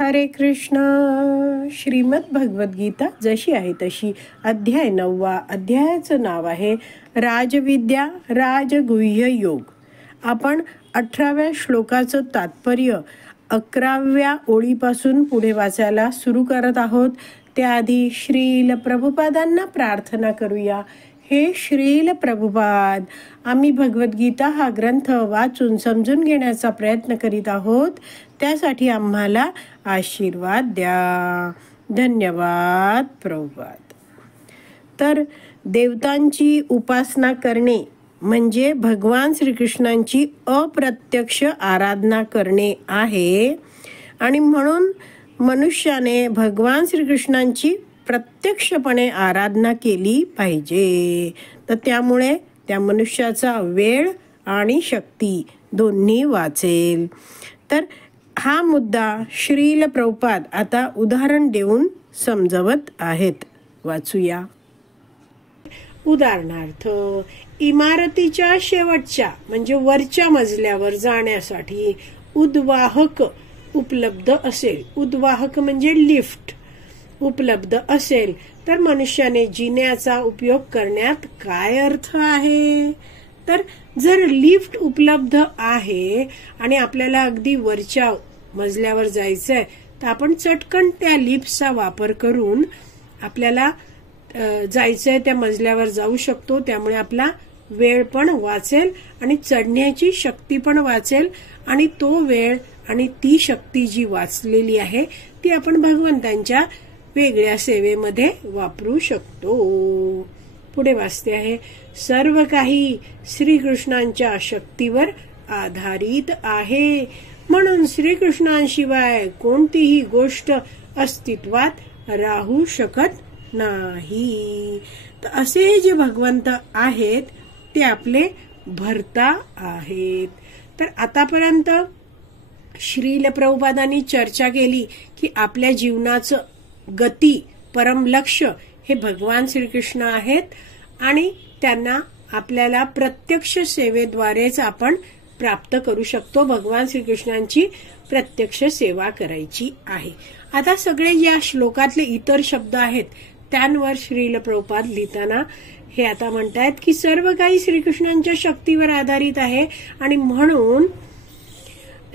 हरे कृष्ण. श्रीमद भगवद गीता जशी आहे तशी, अध्याय 9. अध्यायाचं नाव आहे राजविद्या राजगुह्य योग. आपण 18व्या श्लोकाचं तात्पर्य 11व्या ओळीपासून पुढे वाचायला सुरू करत आहोत. त्याआधी श्रील प्रभुपादांना प्रार्थना करूया. हे श्रील प्रभुपाद, आम्ही भगवद्गीता हा ग्रंथ वाचून समजून घेण्याचा प्रयत्न करीत आहोत. त्यासाठी आम्हाला आशीर्वाद द्या. धन्यवाद प्रभुपाद. तर देवतांची उपासना करणे म्हणजे भगवान श्रीकृष्णांची अप्रत्यक्ष आराधना करणे आहे. आणि म्हणून मनुष्याने भगवान श्रीकृष्णांची प्रत्यक्षपणे आराधना केली पाहिजे. तर त्यामुळे त्या मनुष्याचा वेळ आणि शक्ती दोन्ही वाचेल. तर हा मुद्दा श्रील प्रभुपाद आता उदाहरण देऊन समजवत आहेत. वाचूया. उदाहरणार्थ, इमारतीच्या शेवटच्या म्हणजे वरच्या मजल्यावर जाण्यासाठी उद्वाहक उपलब्ध असेल. उद्वाहक म्हणजे लिफ्ट उपलब्ध असेल तर मनुष्याने जिन्याचा उपयोग करण्यात काय अर्थ आहे? तर जर लिफ्ट उपलब्ध आहे आणि आपल्याला अगदी वरच्या मजल्यावर जायचंय तर आपण चटकन त्या लिफ्टचा वापर करून आपल्याला जायचंय त्या मजल्यावर जाऊ शकतो. त्यामुळे आपला वेळ पण वाचेल आणि चढण्याची शक्ती पण वाचेल. आणि तो वेळ आणि ती शक्ती जी वाचलेली आहे ती आपण भगवंतांच्या वेगळ्या सेवेमध्ये वापरू शकतो. पुढे वाचते आहे, सर्व काही श्रीकृष्णांच्या शक्तीवर आधारित आहे. म्हणून श्रीकृष्णांशिवाय कोणतीही गोष्ट अस्तित्वात राहू शकत नाही. तर असे जे भगवंत आहेत ते आपले भर्ता आहेत. तर आतापर्यंत श्रील प्रभुपादांनी चर्चा केली की आपल्या जीवनाचं गती परम लक्ष्य हे भगवान श्रीकृष्ण आहेत आणि त्यांना आपल्याला प्रत्यक्ष सेवेद्वारेच आपण प्राप्त करू शकतो. भगवान श्रीकृष्णांची प्रत्यक्ष सेवा करायची आहे. आता सगळे या श्लोकातले इतर शब्द आहेत त्यांवर श्रील प्रभुपाद लिहिताना हे आता म्हणतायत की सर्व काही श्रीकृष्णांच्या शक्तीवर आधारित आहे आणि म्हणून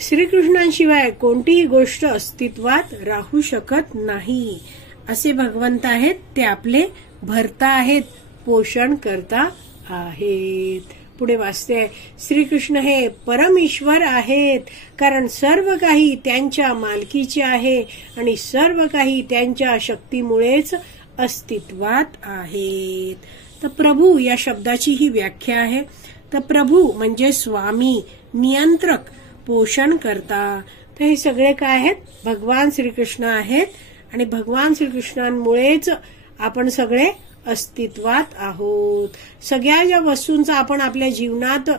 श्रीकृष्णांशिवाय कोणतीही गोष्ट अस्तित्वात राहू शकत नाही. असे भगवंत आहेत ते आपले भर्ता आहेत, पोषण करता आहेत. पुढे वाचते, श्रीकृष्ण हे परमेश्वर आहेत कारण सर्व काही त्यांच्या मालकीचे आहे आणि सर्व काही त्यांच्या शक्तीमुळेच अस्तित्वात आहेत. तर प्रभू या शब्दाची ही व्याख्या आहे. तर प्रभू म्हणजे स्वामी, नियंत्रक, पोषण करता. तर हे सगळे काय आहेत? भगवान श्रीकृष्ण आहेत आणि भगवान श्रीकृष्णांमुळेच आपण सगळे अस्तित्वात आहोत. सगळ्या ज्या वस्तूंचा आपण आपल्या जीवनात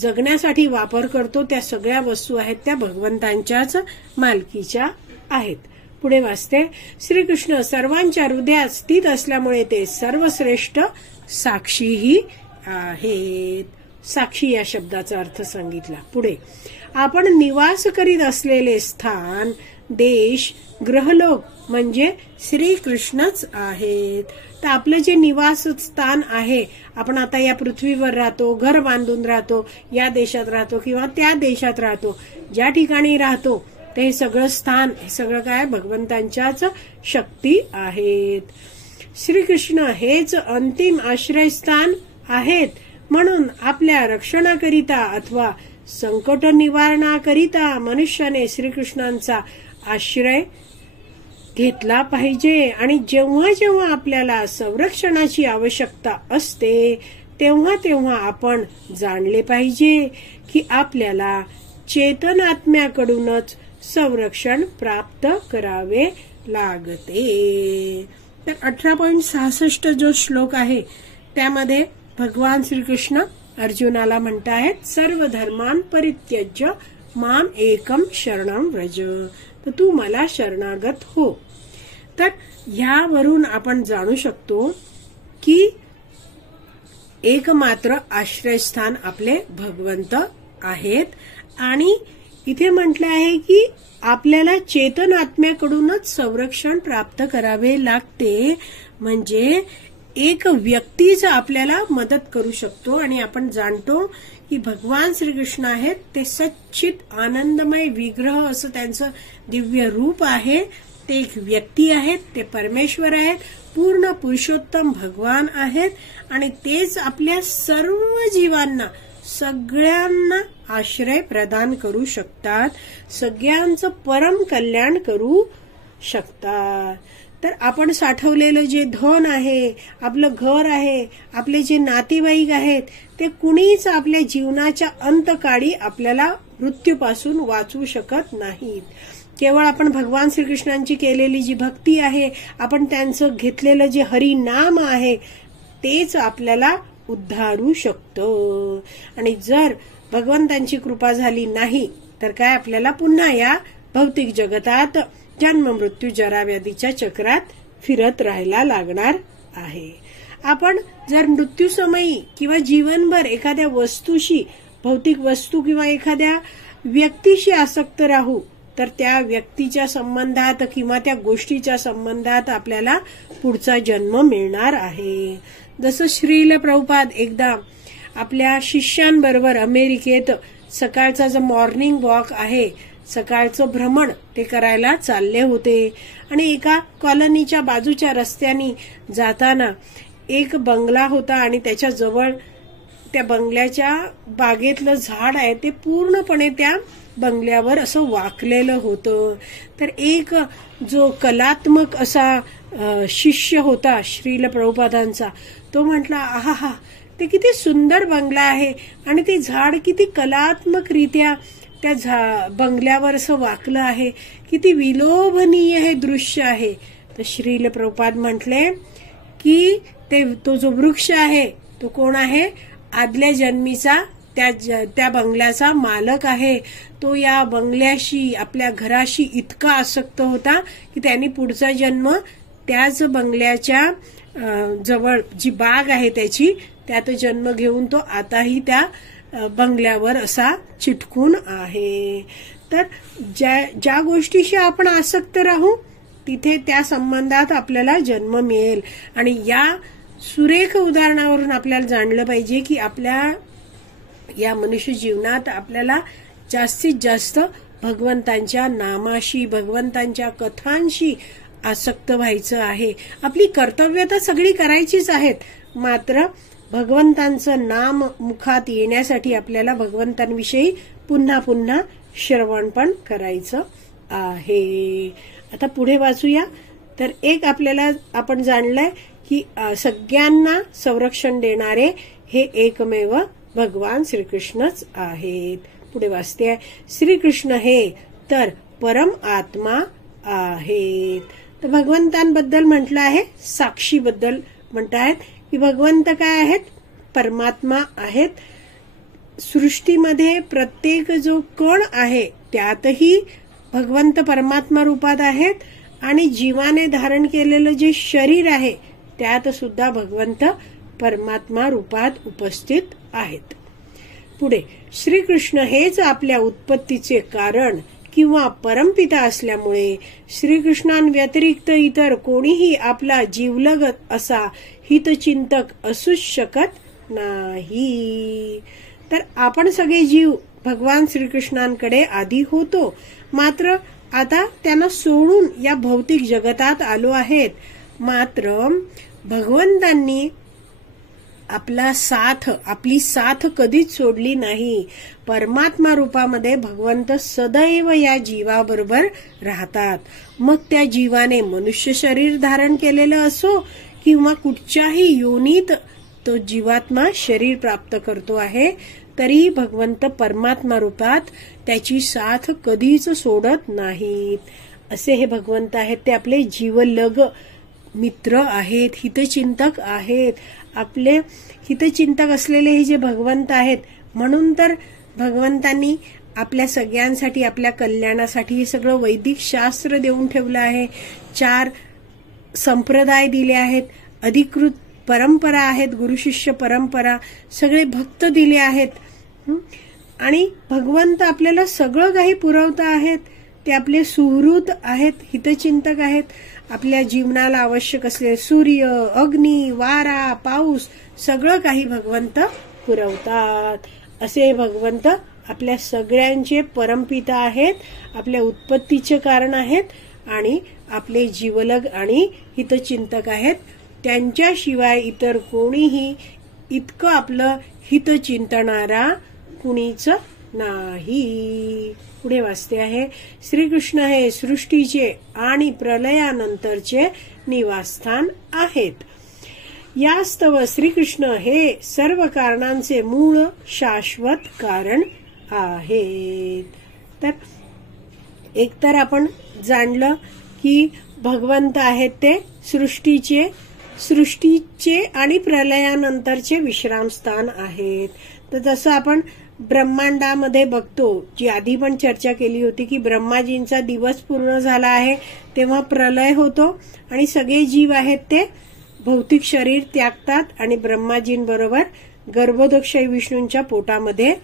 जगण्यासाठी वापर करतो त्या सगळ्या वस्तू आहेत त्या भगवंतांच्याच मालकीच्या आहेत. पुढे वाचते, श्रीकृष्ण सर्वांच्या हृदयात स्थित असल्यामुळे ते सर्वश्रेष्ठ साक्षीही आहेत. साक्षी या शब्दाचा अर्थ सांगितला. पुढे, आपण निवास करीत असलेले स्थान, देश, ग्रहलोक म्हणजे श्रीकृष्णच आहेत. तर आपलं जे निवास स्थान आहे, आपण आता या पृथ्वीवर राहतो, घर बांधून राहतो, या देशात राहतो किंवा त्या देशात राहतो, ज्या ठिकाणी राहतो ते हे सगळं स्थान, हे सगळं काय भगवंतांच्याच शक्ती आहेत. श्रीकृष्ण हेच अंतिम आश्रयस्थान आहेत. म्हणून आपल्या रक्षणाकरिता अथवा संकट निवारणाकरिता मनुष्याने श्रीकृष्णांचा आश्रय घेतला पाहिजे. आणि जेव्हा जेव्हा आपल्याला संरक्षणाची आवश्यकता असते तेव्हा तेव्हा आपण जाणले पाहिजे की आपल्याला चेतनात्म्याकडूनच संरक्षण प्राप्त करावे लागते. तर 18.66 जो श्लोक आहे त्यामध्ये भगवान श्रीकृष्ण अर्जुनाला म्हणतायत, सर्व धर्मान परित्यज्य माम एकम शरणं व्रज. तर तू मला शरणागत हो. तर ह्यावरून आपण जाणू शकतो की एकमात्र आश्रयस्थान आपले भगवंत आहेत आणि इथे म्हटलं आहे की आपल्याला चेतन आत्म्याकडूनच संरक्षण प्राप्त करावे लागते, म्हणजे एक व्यक्तीच आपल्याला मदत करू शकतो. आणि आपण जाणतो की भगवान श्रीकृष्ण आहेत ते सच्चित आनंदमय विग्रह असं त्यांचं दिव्य रूप आहे. ते एक व्यक्ती आहेत, ते परमेश्वर आहेत, पूर्ण पुरुषोत्तम भगवान आहेत आणि तेच आपल्या सर्व जीवांना सगळ्यांना आश्रय प्रदान करू शकतात, सगळ्यांचं परम कल्याण करू शकतात. तर आपण साठवलेलं जे धन आहे, आपलं घर आहे, आपले जे नातेवाईक आहेत, ते कुणीच आपल्या जीवनाच्या अंतकाळी आपल्याला मृत्यूपासून वाचवू शकत नाहीत. केवळ आपण भगवान श्रीकृष्णांची केलेली जी भक्ती आहे, आपण त्यांचं घेतलेलं जे हरिनाम आहे, तेच आपल्याला उद्धारू शकतं. आणि जर भगवंतांची कृपा झाली नाही तर काय आपल्याला पुन्हा या भौतिक जगतात जन्म मृत्यू जरा व्याधीच्या चक्रात फिरत राहायला लागणार आहे. आपण जर मृत्यूसमयी किंवा जीवनभर एखाद्या वस्तूशी, भौतिक वस्तू किंवा एखाद्या व्यक्तीशी आसक्त राहू तर त्या व्यक्तीच्या संबंधात किंवा त्या गोष्टीच्या संबंधात आपल्याला पुढचा जन्म मिळणार आहे. जसं श्रील प्रभुपाद एकदा आपल्या शिष्यांबरोबर अमेरिकेत सकाळचा जो मॉर्निंग वॉक आहे, सकाळचं भ्रमण ते करायला चालले होते आणि एका कॉलनीच्या बाजूच्या रस्त्याने जाताना एक बंगला होता आणि त्याच्या जवळ त्या बंगल्याच्या बागेतलं झाड आहे ते पूर्णपणे त्या बंगल्यावर असं वाकलेलं होतं. तर एक जो कलात्मक असा शिष्य होता श्रील प्रभुपादांचा, तो म्हटला, आहा, ते किती सुंदर बंगला आहे आणि ते झाड किती कलात्मकरित्या त्या बंगल्यावर असं वाकलं आहे, किती विलोभनीय हे दृश्य आहे. तर श्रील प्रभुपाद म्हटले की तो जो वृक्ष आहे तो कोण आहे, आदल्या जन्मीचा त्या बंगल्याचा मालक आहे. तो या बंगल्याशी, आपल्या घराशी इतका आसक्त होता की त्यांनी पुढचा जन्म त्याच बंगल्याच्या जवळ जी बाग आहे त्याची, त्यात जन्म घेऊन तो आताही त्या बंगल्यावर असा चिटकून आहे. तर ज्या गोष्टीशी आपण आसक्त राहू तिथे त्या संबंधात आपल्याला जन्म मिळेल. आणि या सुरेख उदाहरणावरून आपल्याला जाणलं पाहिजे की आपल्या या मनुष्य जीवनात आपल्याला जास्तीत जास्त भगवंतांच्या नामाशी, भगवंतांच्या कथांशी आसक्त व्हायचं आहे. आपली कर्तव्य तर सगळी करायचीच आहेत, मात्र भगवंतांचं नाम मुखात येण्यासाठी आपल्याला भगवंतांविषयी पुन्हा पुन्हा श्रवण पण करायचं आहे. आता पुढे वाचूया. तर एक आपल्याला आपण जाणलंय की सगळ्यांना संरक्षण देणारे हे एकमेव भगवान श्रीकृष्णच आहेत. पुढे वाचते आहे, श्रीकृष्ण हे तर परम आत्मा आहेत. तर भगवंतांबद्दल म्हटलं आहे, साक्षीबद्दल म्हणतायत की भगवंत काय आहेत, परमात्मा आहेत. सृष्टीमध्ये प्रत्येक जो कण आहे त्यातही भगवंत परमात्मा रूपात आहेत आणि जीवाने धारण केलेलं जे शरीर आहे त्यात सुद्धा भगवंत परमात्मा रूपात उपस्थित आहेत. पुढे, श्रीकृष्ण हेच आपल्या उत्पत्तीचे कारण किंवा परमपिता असल्यामुळे श्रीकृष्णांव्यतिरिक्त इतर कोणीही आपला जीवलगत असा हितचिंतक असूच शकत नाही. तर आपण सगळे जीव भगवान श्रीकृष्णांकडे आधी होतो, मात्र आता त्यांना सोडून या भौतिक जगतात आलो आहेत. मात्र भगवंतांनी आपली साथ कधीच सोडली नाही. परमात्मा रूपामध्ये भगवंत सदैव या जीवाबरोबर राहतात. मग त्या जीवाने मनुष्य शरीर धारण केलेलं असो किंवा कुठच्याही योनीत तो जीवात्मा शरीर प्राप्त करतो आहे, तरी भगवंत परमात्मा रूपात त्याची साथ कधीच सोडत नाहीत. असे हे भगवंत आहेत. ते आपले जीवलग मित्र आहेत, हितचिंतक आहेत. आपले हितचिंतक असलेले हे जे भगवंत आहेत, म्हणून तर भगवंतांनी आपल्या सगळ्यांसाठी, आपल्या कल्याणासाठी हे सगळं वैदिक शास्त्र देऊन ठेवलं आहे. 4 संप्रदाय दिले आहेत, अधिकृत परंपरा आहेत, गुरु शिष्य परंपरा, सगळे भक्त दिले आहेत. आणि भगवंत आपल्याला सगळं काही पुरवता आहेत. ते आपले सुहृद आहेत, हितचिंतक आहेत. आपल्या जीवनाला आवश्यक असलेले सूर्य, अग्नी, वारा, पाऊस सगळं काही भगवंत पुरवतात. असे भगवंत आपल्या सगळ्यांचे परमपिता आहेत, आपल्या उत्पत्तीचे कारण आहेत आणि आपले जीवलग आणि हितचिंतक आहेत. त्यांच्याशिवाय इतर कोणीही इतकं आपलं हित चिंतणारा कुणीच नाही. पुढे वाचते आहे, श्रीकृष्ण हे सृष्टीचे आणि प्रलयानंतरचे निवासस्थान आहेत. यास्तव श्रीकृष्ण हे सर्व कारणांचे मूळ शाश्वत कारण आहेत. तर एकतर आपण जाणलं की भगवंत आहेत ते सृष्टीचे आणि प्रलयानंतरचे विश्रामस्थान आहेत. तर जसं आपण ब्रह्मांडामध्ये बघतो, जी आधी पण चर्चा केली होती की ब्रह्माजींचा दिवस पूर्ण झाला आहे तेव्हा प्रलय होतो आणि सगळे जीव आहेत ते भौतिक शरीर त्यागतात आणि ब्रह्माजींबरोबर गर्भोदकशाही विष्णूंच्या पोटामध्ये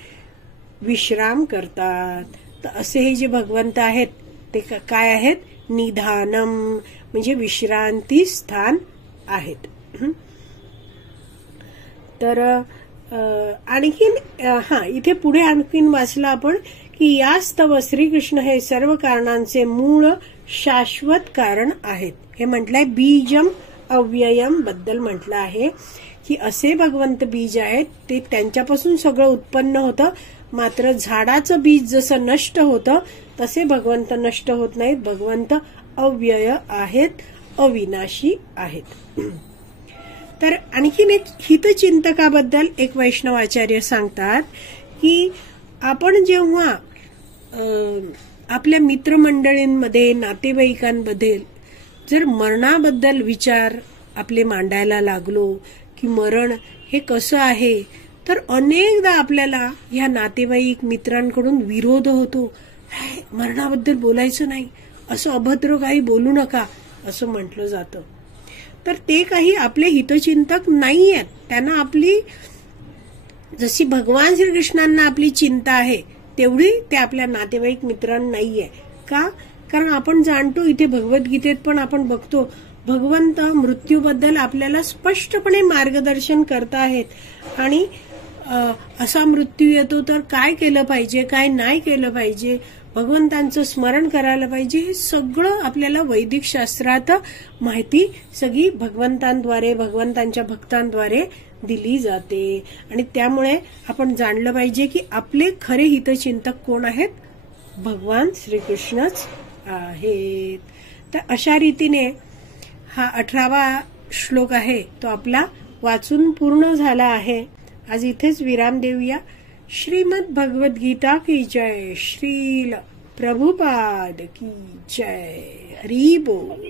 विश्राम करतात. तर असे हे जे भगवंत आहेत ते काय आहेत, निधानम म्हणजे विश्रांती स्थान आहेत. तर आणखीन इथे पुढे आणखीन वाचलं आपण की यास्तव श्रीकृष्ण हे सर्व कारणांचे मूळ शाश्वत कारण आहेत. हे म्हटलंय बीजम अव्ययम बद्दल म्हटलं आहे की असे भगवंत बीज आहेत, ते त्यांच्यापासून सगळं उत्पन्न होतं. मात्र झाडाचं बीज जसं नष्ट होतं तसे भगवंत नष्ट होत नाहीत. भगवंत अव्यय आहेत, अविनाशी आहेत. तर आणखीन एक हितचिंतकाबद्दल एक वैष्णवाचार्य सांगतात की आपण जेव्हा आपल्या मित्रमंडळींमध्ये, नातेवाईकांमध्ये जर मरणाबद्दल विचार आपले मांडायला लागलो की मरण हे कसं आहे, तर अनेकदा आपल्याला या नातेवाईक मित्रांकडून विरोध होतो. मरणाबद्दल बोलायचं नाही, असं अभद्र काही बोलू नका असं म्हटलं जातं. तर ते काही आपले हितचिंतक नाही आहेत. त्यांना आपली जशी भगवान श्रीकृष्णांना आपली चिंता आहे तेवढी ते आपल्या नातेवाईक मित्रांना नाहीये. का? कारण आपण जाणतो, इथे भगवद्गीतेत पण आपण बघतो, भगवंत मृत्यूबद्दल आपल्याला स्पष्टपणे मार्गदर्शन करत आहेत आणि असा मृत्यू येतो तर काय केलं पाहिजे, काय नाही केलं पाहिजे, भगवंतांचं स्मरण करायला पाहिजे, हे सगळं आपल्याला वैदिक शास्त्रात माहिती सगळी भगवंतांद्वारे, भगवंतांच्या भक्तांद्वारे दिली जाते. आणि त्यामुळे आपण जाणलं पाहिजे की आपले खरे हितचिंतक कोण आहेत, भगवान श्रीकृष्णच आहेत. तर अशा रीतीने हा 18वा श्लोक आहे तो आपला वाचून पूर्ण झाला आहे. आज इथेच विराम देऊया. श्रीमद भगवद गीता की जय. श्रील प्रभुपाद की जय. हरी बोल.